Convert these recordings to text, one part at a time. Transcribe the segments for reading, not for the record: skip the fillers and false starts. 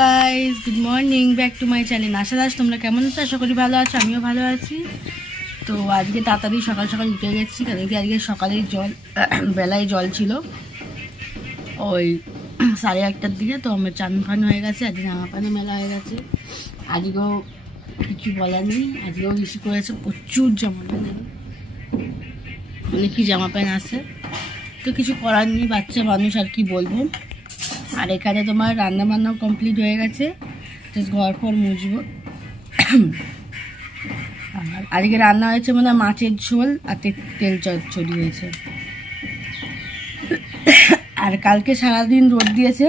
Guys, good morning, back to my channel. Asha Das, তোমরা কেমন আছো? আশা করি ভালো আছো, আমিও ভালো আছি। তো আজকে তাড়াতাড়ি সকাল সকাল উঠে গেছি, কারণ কি আজকে সকালে বেলায় জল ছিল ওই 8:30টার দিকে। তো আমার চান ফান হয়ে গেছে, আজকে জামা প্যান্ট মেলা হয়ে গেছে। আজকেও কিছু বলার নেই, আজকেও বেশি করেছে, প্রচুর জামা প্যান্ট, অনেকই জামা প্যান্ট আছে। তো কিছু করার নেই, বাচ্চা মানুষ, আর কি বলবো। আর এখানে তোমার রান্না বান্নাও কমপ্লিট হয়ে গেছে, জাস্ট ঘর ফর মুছবো। আর আজকে রান্না হয়েছে মানে মাছের ঝোল আর তেল চচ্চড়ি হয়েছে। আর কালকে সারাদিন রোদ দিয়েছে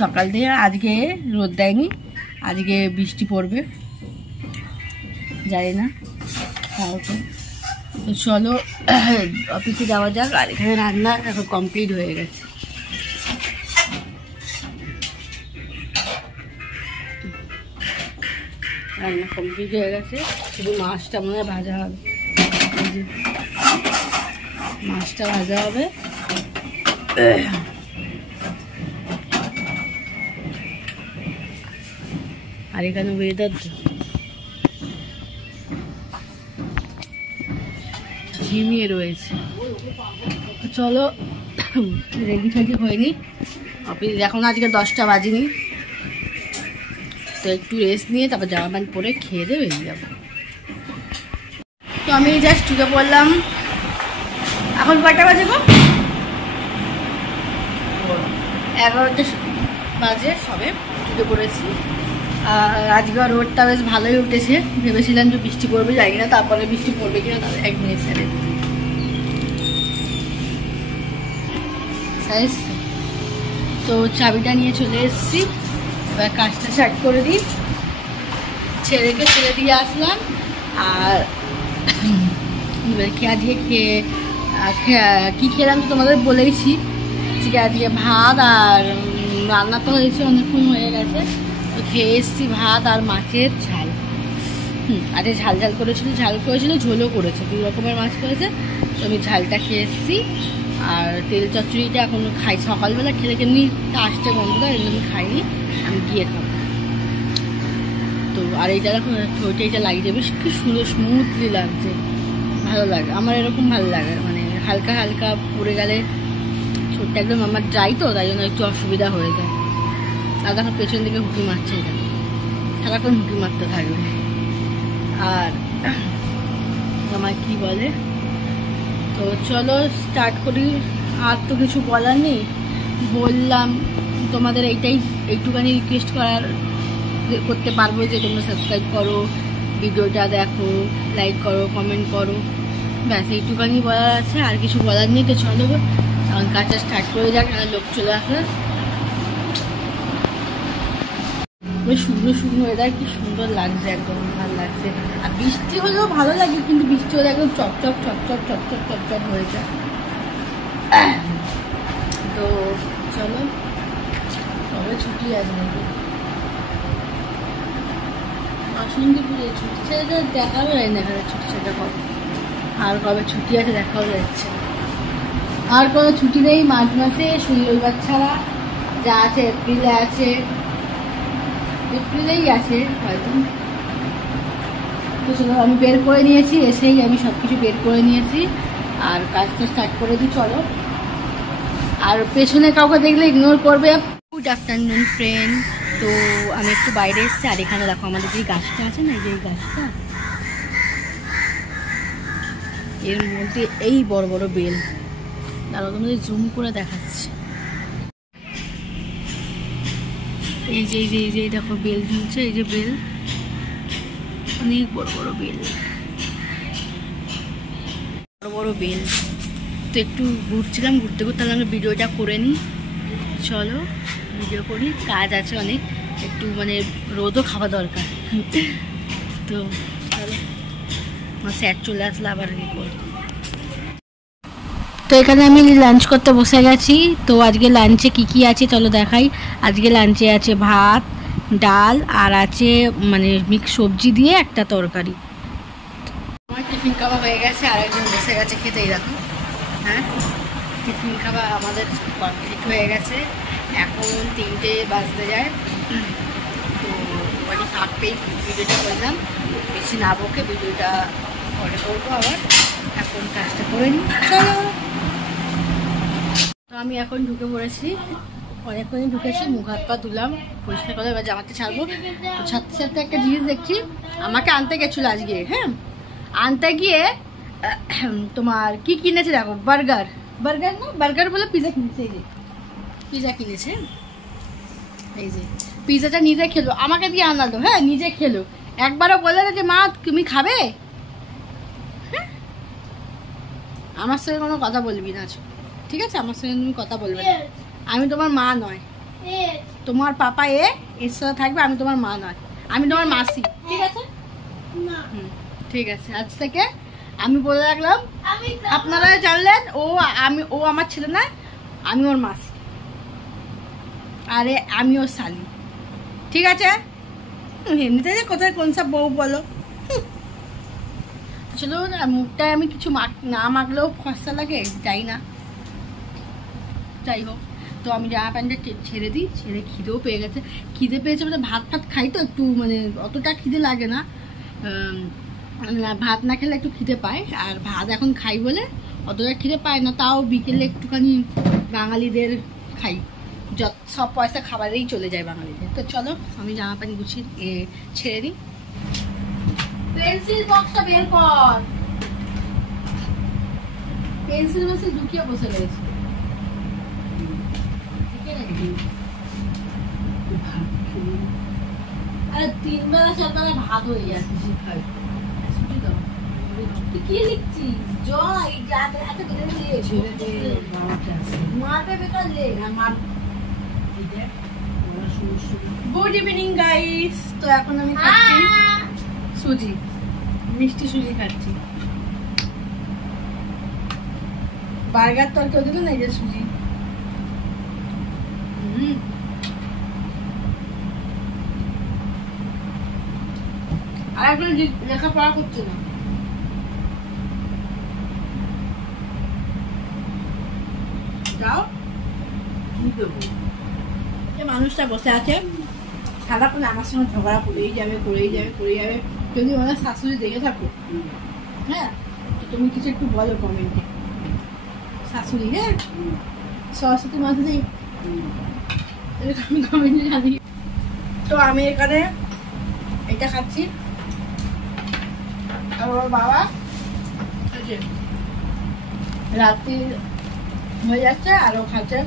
সকাল থেকে, আজকে রোদ দেয়নি, আজকে বৃষ্টি পড়বে জানি না। তো চলো অফিসে যাওয়া যাক। আর এখানে রান্না এখন কমপ্লিট হয়ে গেছে। রান্না কমপ্লিট হয়ে গেছে, শুধু মাছটা মনে হয় ভাজা হবে। মাছটা ভাজা হবে। আর এখানে ওয়েদার ঝিমিয়ে রয়েছে। চলো রেডি ফেডি হয়নি, অফিস এখন আজকে 10টা বাজেনি। তো একটু রেস্ট নিয়ে তারপর জামা প্যান্ট পরে খেয়ে দিয়ে বেরিয়ে যাবো। তো আমি জাস্ট ঢুকে পড়লাম। এখন কয়টা বাজে গো? 11টা বাজে, সবে ঢুকে পড়েছি। আর আজকে রোডটা বেশ ভালোই উঠেছে, ভেবেছিলাম যে বৃষ্টি পড়বে, যাই না, তারপরে বৃষ্টি পড়বে কিনা তাদের 1 মিনিট ছেড়ে। তো চাবিটা নিয়ে চলে এসেছি, এবার কাজটা স্টার্ট করে দিই। ছেলেকে ছেড়ে দিয়ে আসলাম। আর আজকে কি খেলাম তো তোমাদের বলেইছি, আজকে ভাত আর রান্না তো হয়েছে, অনেকক্ষণ হয়ে গেছে। তো খেয়ে এসেছি ভাত আর মাছের ঝাল। আজকে ঝাল করেছিল, ঝোলও করেছে, 2 রকমের মাছ করেছে। তো আমি ঝালটা খেয়ে এসেছি। আর তেল চচ্চড়িটা এখন খাই, সকালবেলা খেলে কেমনি আসছে গন্ধটা, এমনি আমি খাইনি, আমি গিয়ে খাবো। তো আর এইটা দেখো ঠোঁটে এটা লাগিয়ে যাবে, কি সুন্দর স্মুথলি লাগছে, ভালো লাগে আমার, এরকম ভালো লাগে। মানে হালকা হালকা পড়ে গেলে ঠোঁটটা একদম আমার ড্রাই, তো তাই জন্য একটু অসুবিধা হয়ে যায়। আর দেখো পেছন দিকে হুকি মারছে, এটা সারাক্ষণ হুকি মারতে থাকবে। আর আমার কি বলে, তো চলো স্টার্ট করি। আর তো কিছু বলার নেই, বললাম তোমাদের এইটুখানি রিকোয়েস্ট করতে পারবো যে তোমরা সাবস্ক্রাইব করো, ভিডিওটা দেখো, লাইক করো, কমেন্ট করো, ব্যাস এইটুখানি বলার আছে, আর কিছু বলার নেই। তো চলো এখন কাজটা স্টার্ট করে যাক, লোক চলে আসে। শুকনো শুকনো ওয়েদার, কি সুন্দর লাগছে, একদম ভালো লাগছে। আর বৃষ্টি হলেও ভালো লাগে, কিন্তু বৃষ্টি হলে একদম চপচপ চপচপ চপচপ চপচপ হয়ে যায়। তো চলো, কবে ছুটি আসবে? বসন্তপুরে ছুটি ছেড়ে দেখাও যায় না, এখানে ছুটি ছেড়ে কবে, আর কবে ছুটি আছে দেখাও যাচ্ছে। আর কোনো ছুটি নেই মার্চ মাসে, শনি রবিবার ছাড়া। যা আছে এপ্রিলে আছে, এপ্রিলেই আছে হয়তো। তো চলো আমি বের করে নিয়েছি, এসেই আমি সব কিছু বের করে নিয়েছি। আর কাজটা স্টার্ট করে দিই, চলো। আর পেছনে কাউকে দেখলে ইগনোর করবে। Good afternoon friend. তো আমি একটু বাইরে এসেছি। আর এখানে দেখো আমাদের যে গাছটা আছে না, এই গাছটা, এর মধ্যে এই বড় বড় বেল, দাঁড়াও তোমাদের জুম করে দেখাচ্ছি। এই যে দেখো বেল ঝুলছে, এই যে বেল, অনেক বড় বড় বেল, বড় বড় বেল। তো একটু ঘুরছিলাম, ঘুরতে ঘুরতে আমরা ভিডিওটা করে নিই। চলো ভিডিও করি, কাজ আছে অনেক, একটু মানে রোদও খাওয়া দরকার। তো চলো, আমার স্যার চলে আসলে আবার কি করবো। তো এখানে আমি লাঞ্চ করতে বসে গেছি। তো আজকে লাঞ্চে কি আছে চলো দেখাই। আজকে লাঞ্চে আছে ভাত, ডাল, আর আছে মানে মিক্স সবজি দিয়ে একটা তরকারি। আমার টিফিন খাওয়া হয়ে গেছে, আর একজন বসে গেছে খেতেই, দেখো। হ্যাঁ, টিফিন খাওয়া আমাদের কমপ্লিট হয়ে গেছে। এখন 3টে বাজতে যায়। তো মানে থাকবেই ভিডিওটা করলাম, বেশি না বকে ভিডিওটা পরে করবো আবার। এখন কাজটা করে নিই, চলো। তো আমি এখন ঢুকে পড়েছি, অনেকক্ষণই ঢুকেছি, মুখ হাত পা ধুলাম, পরিষ্কার করে এবার জামাতে ছাড়বো। তো ছাড়তে ছাড়তে একটা জিনিস দেখছি, আমাকে আনতে গেছিলো আজকে, হ্যাঁ আনতে গিয়ে তোমার কি কিনেছে দেখো, বার্গার না বার্গার বলে পিজা কিনেছে। এই যে পিজা কিনেছে, এই যে পিজাটা নিজে খেলো, আমাকে দিয়ে আনালো, হ্যাঁ নিজে খেলো। একবারও বলে না যে মা তুমি খাবে? হ্যাঁ আমার সঙ্গে কোনো কথা বলবি না, ঠিক আছে? আমার সঙ্গে তুমি কথা বলবে না, আমি তোমার মা নয়। তোমার পাপা এর সাথে থাকবে, আমি তোমার মা নয়, আমি তোমার মাসি, ঠিক আছে? ঠিক আছে, আজ থেকে আমি বলে রাখলাম, আপনারা জানলেন ও আমার ছেলে না, আমি ওর মাসি, আরে আমি ওর শালি, ঠিক আছে? এমনিতে যে কোথায় কোন সব বউ বলো। চলো মুখটায় আমি কিছু না মাখলেও ফসা লাগে, যাই না, যাই হোক। তো আমি জামা প্যান্টটা ছেড়ে দিই, ছেড়ে খিদেও পেয়ে গেছে। খিদে পেয়েছে মানে ভাত খাই তো একটু, মানে অতটা খিদে লাগে না, ভাত না খেলে একটু খিদে পায়, আর ভাত এখন খাই বলে অতটা খিদে পায় না। তাও বিকেলে একটুখানি বাঙালিদের খাই, সব পয়সা খাবারেই চলে যায় বাঙালিদের। তো চলো আমি জামা প্যান্ট গুছিয়ে ছেড়ে দিই। পেন্সিল বক্সটা বের কর, পেন্সিল বক্সে ঢুকিয়ে বসে রয়েছে। আরে 3 বেলা 4 বেলা ভাত হয়ে যাচ্ছে, কি লিখছিস? Good evening guys. তো এখন আমি খাচ্ছি সুজি, মিষ্টি সুজি খাচ্ছি। বার্গার তরকারি দিল না, এই যে সুজি। আর এখন লেখাপড়া করছে না, যাও কি দেবো। মানুষটা বসে আছে সারাক্ষণ আমার সঙ্গে ঝগড়া করেই যাবে। যদি ওনার শাশুড়ি দেখে থাকো, হ্যাঁ তো তুমি কিছু একটু বলো কমেন্টে, শাশুড়ি হ্যাঁ সরস্বতী মাসে কমেন্টে জানি। তো আমি এখানে এটা খাচ্ছি, আর ওর বাবা রাত্রি হয়ে যাচ্ছে, আর ও খাচ্ছে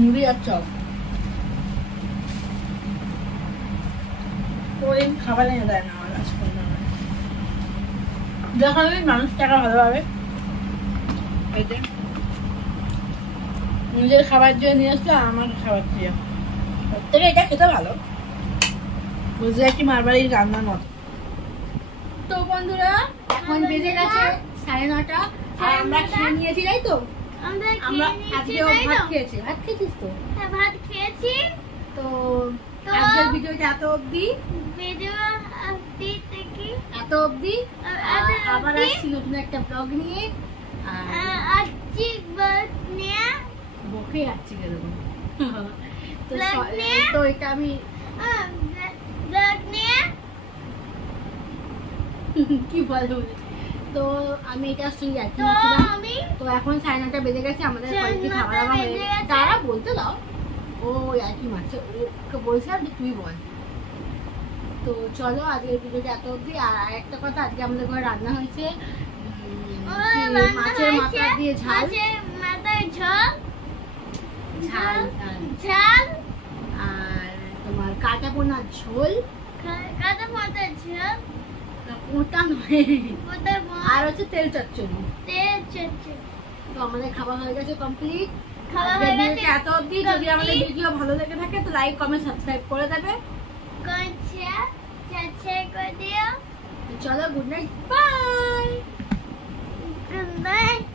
মুড়ি আর চপ। ওই খাবার এনে দেয় না আমার কাছে, যখন মানুষ টাকা ভালোভাবে নিজের খাবার দিয়ে নিয়ে আসলে আমার খাবার দিয়ে প্রত্যেকে এটা খেতে ভালো, বুঝলে কি মারবাড়ির রান্নার মতো। তো বন্ধুরা এখন বেজে গেছে 9:30, আর আমরা খেয়ে নিয়েছি, তাই তো? আমরা আজকেও ভাত খেয়েছি। ভাত খেয়েছিস তো? হ্যাঁ ভাত খেয়েছি। তো আজকের ভিডিওটা এত অবধি, আবার আসছি নতুন একটা ব্লগ নিয়ে। বকে যাচ্ছি কেন? তো এটা আমি কি বলবো, তো আমি এটা শুনি আর কি। তো এখন 9:30 বেজে গেছে, আমাদের বাড়িতে খাবার দাবার হয়ে গেছে। তারা বলতে দাও, ও আর কি মারছে, ওকে বলছিলাম যে তুই বল। তো চলো আজকের ভিডিওটা এত অবধি। আর একটা কথা, আজকে আমাদের ঘরে রান্না হয়েছে মাছের মাথা দিয়ে ঝাল, আর তোমার কাটা পোনার ঝোল, ওটা নয়, আর হচ্ছে তেল চচ্চড়ি। তো আমাদের খাবার হয়ে গেছে কমপ্লিট। এত অবধি। যদি আমাদের ভিডিও ভালো লেগে থাকে তো লাইক কমেন্ট সাবস্ক্রাইব করে দেবে। চলো good night, bye. Good night.